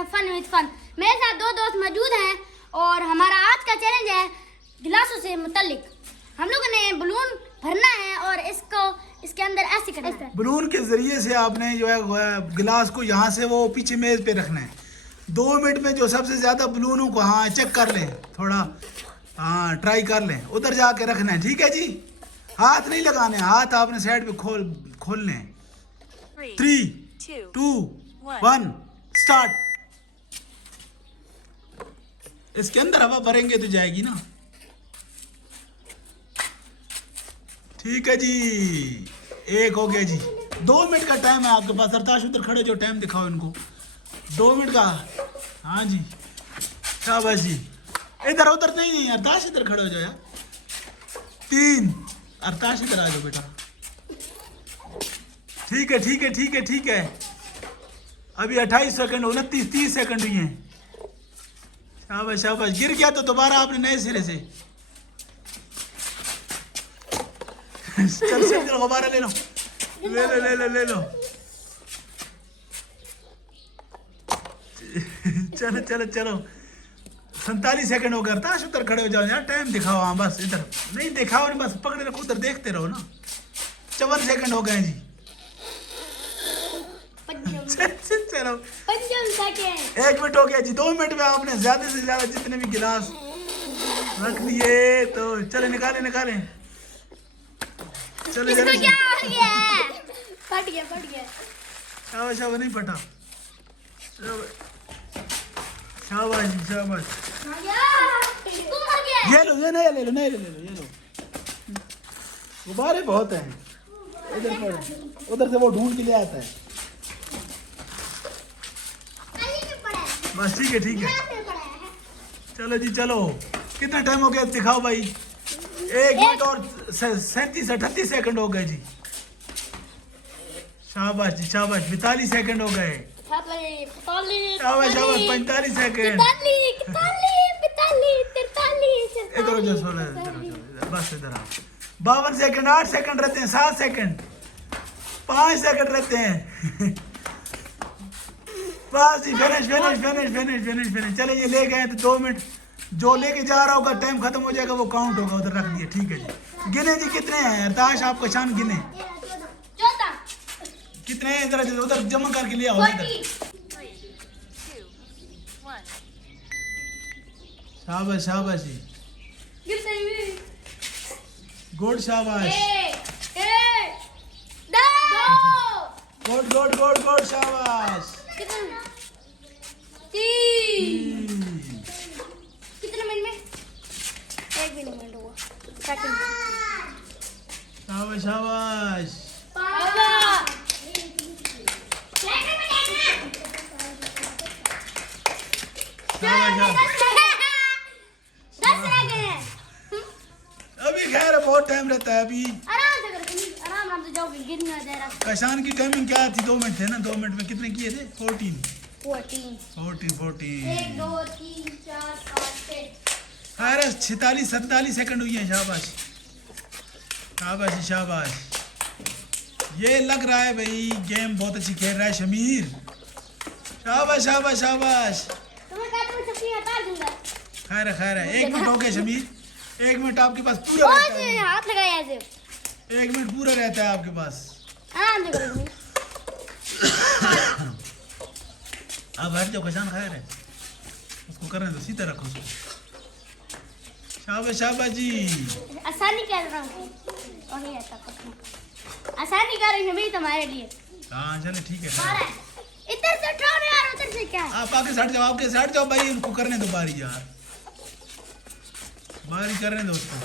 हैं fun with fun. मेरे साथ दो दोस्त मौजूद हैं और हमारा आज का चैलेंज है गिलासों से मुतल्लिक। हम लोगों ने बलून भरना है और इसके अंदर ऐसे करना है। बलून के जरिए से आपने जो है गिलास को यहाँ से वो पीछे मेज पे रखना है। 2 मिनट में जो सबसे ज्यादा बलूनों को हाँ चेक कर लें, थोड़ा हाँ ट्राई कर लें, उधर जाके रखना है। ठीक है जी, हाथ नहीं लगाने, हाथ आपने साइड पे खोलने हैं। 3, 2, 1 स्टार्ट। इसके अंदर हवा भरेंगे तो जाएगी ना। ठीक है जी, एक हो गया जी। 2 मिनट का टाइम है आपके पास। अरताश उधर खड़े जो टाइम दिखाओ इनको, 2 मिनट का। हाँ जी, शाबाश जी। इधर उधर नहीं, अरताश इधर खड़े हो जाओ यार। 3, अरताश इधर आ जाओ बेटा। ठीक है ठीक है ठीक है ठीक है। अभी 28 सेकंड, 29, 30 सेकंड हुई हैं। शाबाश शाबाश। गिर गया तो दोबारा आपने नए सिरे से चल चल दोबारा ले लो, ले लो ले लो ले लो। चलो चलो चलो, 47 सेकंड हो गया। अरताश उधर खड़े हो जाओ यार, टाइम दिखाओ। हाँ बस इधर नहीं दिखाओ, नहीं बस पकड़े रखो, उधर देखते रहो ना। 54 सेकंड हो गए जी। चलो 1 मिनट हो गया जी। 2 मिनट में आपने ज्यादा से ज्यादा जितने भी गिलास रख लिए तो चले निकाले निकाले। चलो इसको क्या हो गया? फट गया फट गया। शाबाश शाबाश, नहीं फटा। शाबाश शाबाश। ये लो, ये नहीं ले लो, नहीं ले लो, ये लो। गुब्बारे बहुत हैं इधर पर, उधर से वो ढूंढ के ले आता है। बस ठीक है ठीक है। चलो जी चलो, कितना टाइम हो गया दिखाओ भाई। 1 मिनट और 37-38 सेकंड हो गए जी। शाबाश जी शाबाश। 42 सेकंड हो गए। शाबाश शाबाश। 45 सेकंड। इधर हो जाओ, 16 बस इधर आओ। 52 सेकंड। 8 सेकंड रहते हैं, 7 सेकंड, 5 सेकंड रहते हैं। बस जी, finish finish finish finish finish finish. चले ये ले गए तो 2 मिनट जो लेके जा रहा होगा टाइम खत्म हो जाएगा, वो काउंट होगा, उधर रख दिया। ठीक है जी। गिने जी कितने हैं अरताश, आपका शान गिने कितने हैं? इधर उधर जमा करके लिया हो इधर। शाबाश शाबाश जी, गुड शाबाश। गुड गुड गुड गुड शाबाश। कितने मिनट में? 1 मिनट हुआ। शाबाश शाबाश। अभी खैर बहुत टाइम रहता है अभी। आराम से जाओगे, गिर नहीं जाएगा। कशान की टाइमिंग क्या थी? 2 मिनट थे ना। 2 मिनट में कितने किए थे? 14 1 2 3 4 5 6। खैर 46-47 सेकंड हुई है। शाबाश शाबाश जी शाबाश। ये लग रहा है भाई गेम बहुत अच्छी खेल रहा है शमीर। शाबाश शाबाश शाबाश। खैर खैर है। 1 मिनट हो गया शमीर। 1 मिनट आपके पास पूरा रहता है। हाथ लगाया ऐसे। 1 मिनट पूरा रहता है आपके पास। अब हट जाओ कशान। खैर है, उसको करने दो, सीधा रखो उसको। शाबाश शाबाश जी। आसानी कर रहा हूँ, आसानी कर रही हूँ मैं तुम्हारे लिए। हाँ चले ठीक है। इधर से उठाओ यार, उधर से क्या? आप आके साइड जाओ, आपके साइड जाओ भाई। उनको करने दो बारी यार, बारी करने दो उसको।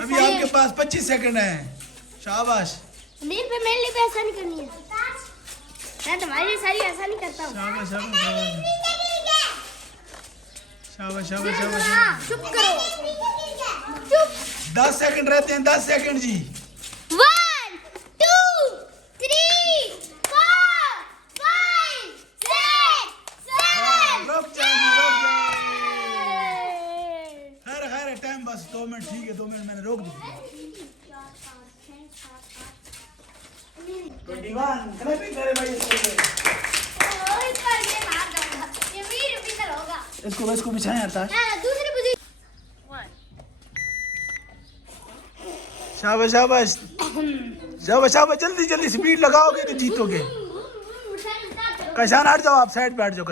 अभी आपके पास 25 सेकंड है। शाबाश। मेरे पे मेरे लिए भी आसानी करनी है। मैं तुम्हारे लिए सारी आसानी करता हूँ। शाबाश शाबाश शाबाश शाबाश शाबाश। चुप करो, चुप। 10 सेकंड रहते हैं, 10 सेकंड जी। 1 2 3 4 5 6 7। रुक जाइए रुक जाइए। खैर टाइम बस 2 मिनट। ठीक है 2 मिनट मैंने रोक दी। 21 क्लैपिंग करे भाई इसके लिए। इसको बिछाएं अरताश। दूसरी पोजीशन। शाबाश शाबाश शाबाश शाबाश, जल्दी जल्दी स्पीड लगाओगे तो जीतोगे। कशान हट जाओ, आप साइड पे हट जाओ।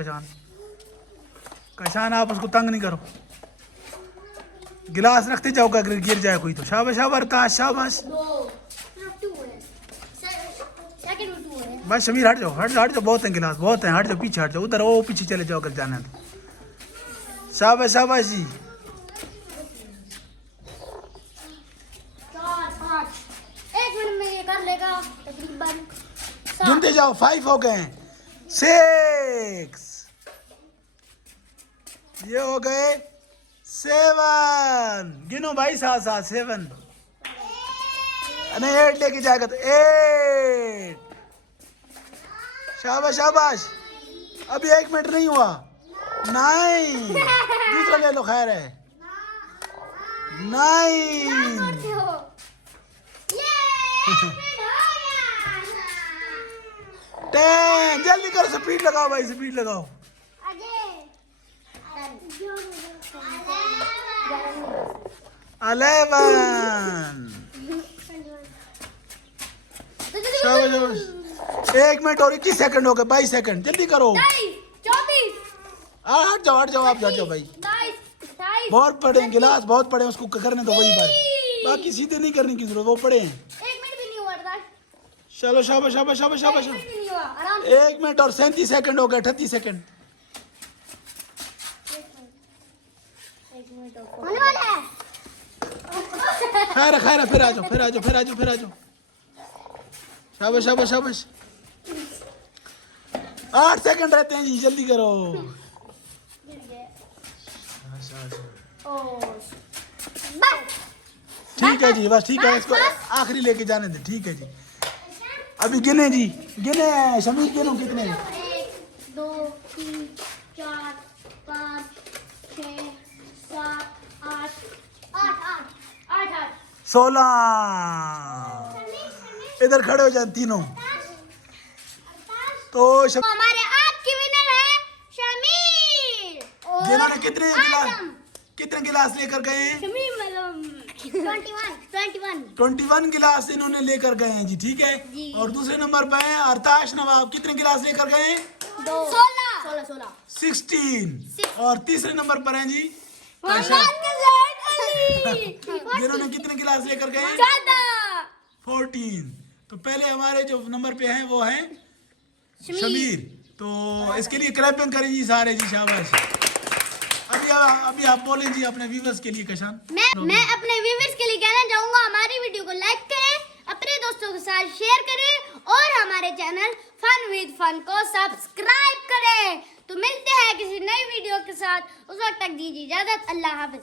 कशान आप उसको तंग नहीं करो। गिलास रखते जाओ, अगर गिर जाए कोई तो। शाबाश शाबाश अरताश शाबाश। बस शमीर हट जाओ, हट जाओ बहुत है गिलास, बहुत है। हट जाओ, पीछे हट जाओ, उधर वो पीछे चले जाओ अगर जाना है तो। शाबाश शाबाश जी। 4 5 1 मिनट में ये कर लेगा तकरीबन। गिनते जाओ, 5 हो गए, 6 ये हो गए, 7 गिनो भाई, साथ साथ 7 नहीं 8 लेके जाएगा तो 8। शाबाश शाबाश, अभी 1 मिनट नहीं हुआ। 9 दूसरा ले लो, खैर है। 9 10 जल्दी करो, स्पीड लगाओ भाई, स्पीड लगाओ। 11 शाबाश शाबाश। 1 मिनट और 21 सेकंड हो गए, 22 सेकंड, जल्दी करो। 24 हट जाओ हट जाओ, आप हट जाओ भाई। 28 बहुत पड़े हैं गिलास, बहुत पड़े हैं, उसको करने दो वही बार, बाकी सीधे नहीं करने की जरूरत, वो पड़े हैं। 1 मिनट भी नहीं हुआ था। चलो शाबाश शाबाश शाबाश शाबाश। 1 मिनट भी नहीं हुआ, आराम से। 1 मिनट और 37 सेकंड हो गए, 38 सेकंड। होने वाला है। खैर खैर, फिर आ जाओ, फिर आ जाओ, फिर आ जाओ, फिर आ जाओ। शाबाश शाबाश शाबाश। 8 सेकंड रहते हैं जी, जल्दी करो। ठीक है जी, बस ठीक है, इसको आखिरी लेके जाने दे। ठीक है जी, अभी गिने जी, गिने शमीर, गिनो कितने। 1 2 3 4 5 6 7 8 16 इधर खड़े हो जाए तीनों। तो हमारे आज की विनर है शमीर। और जिन्होंने कितने आदम। गिलास लेकर गए हैं? शमीर मतलब 21 गिलास इन्होंने लेकर गए हैं जी, ठीक है। और दूसरे नंबर पे है अरताश नवाब, कितने गिलास लेकर गए हैं? 16 16। और तीसरे नंबर पर हैं जी जिन्होंने कितने गिलास लेकर गए हैं? 14। तो पहले हमारे जो नंबर पे हैं वो हैं शमीर। तो इसके लिए क्लैपिंग करें जी सारे जी, शाबाश। अभी आप बोलें जी अपने व्यूवर्स के लिए। कशान, मैं अपने व्यूवर्स के लिए कहना चाहूंगा, हमारी वीडियो को लाइक करें, अपने दोस्तों के साथ शेयर करें और हमारे चैनल फन विद फन को सब्सक्राइब करें। तो मिलते हैं किसी नई वीडियो के साथ, उस वक्त तक दीजिए इजाजत। अल्लाह हाफिज।